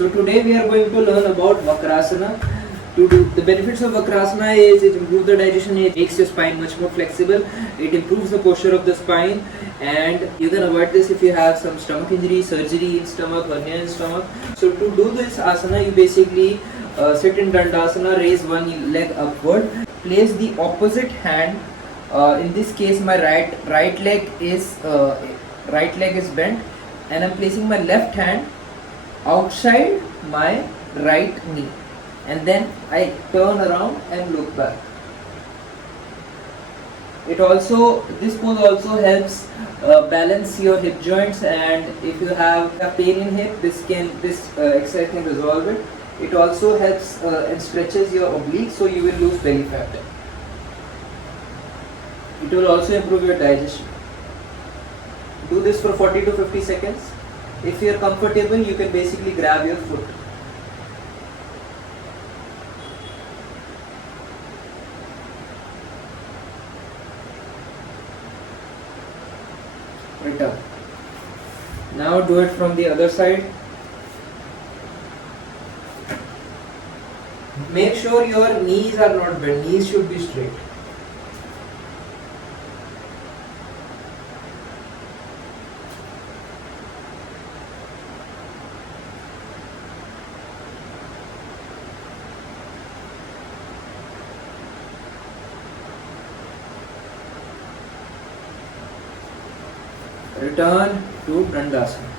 So today we are going to learn about Vakrasana. To do the benefits of Vakrasana is it improves the digestion, it makes your spine much more flexible, it improves the posture of the spine, and you can avoid this if you have some stomach injury, surgery in stomach, hernia in stomach. So to do this asana, you basically sit in Dandasana, raise one leg upward, place the opposite hand. In this case, my right leg is bent, and I'm placing my left hand outside my right knee, and then I turn around and look back. This pose also helps balance your hip joints, and if you have a pain in hip, this exercise can resolve it. It also helps and stretches your obliques, so you will lose belly fat. It will also improve your digestion. Do this for 40 to 50 seconds. If you are comfortable, you can basically grab your foot. Return. Now do it from the other side. Make sure your knees are not bent. Knees should be straight. Return to Dandasana.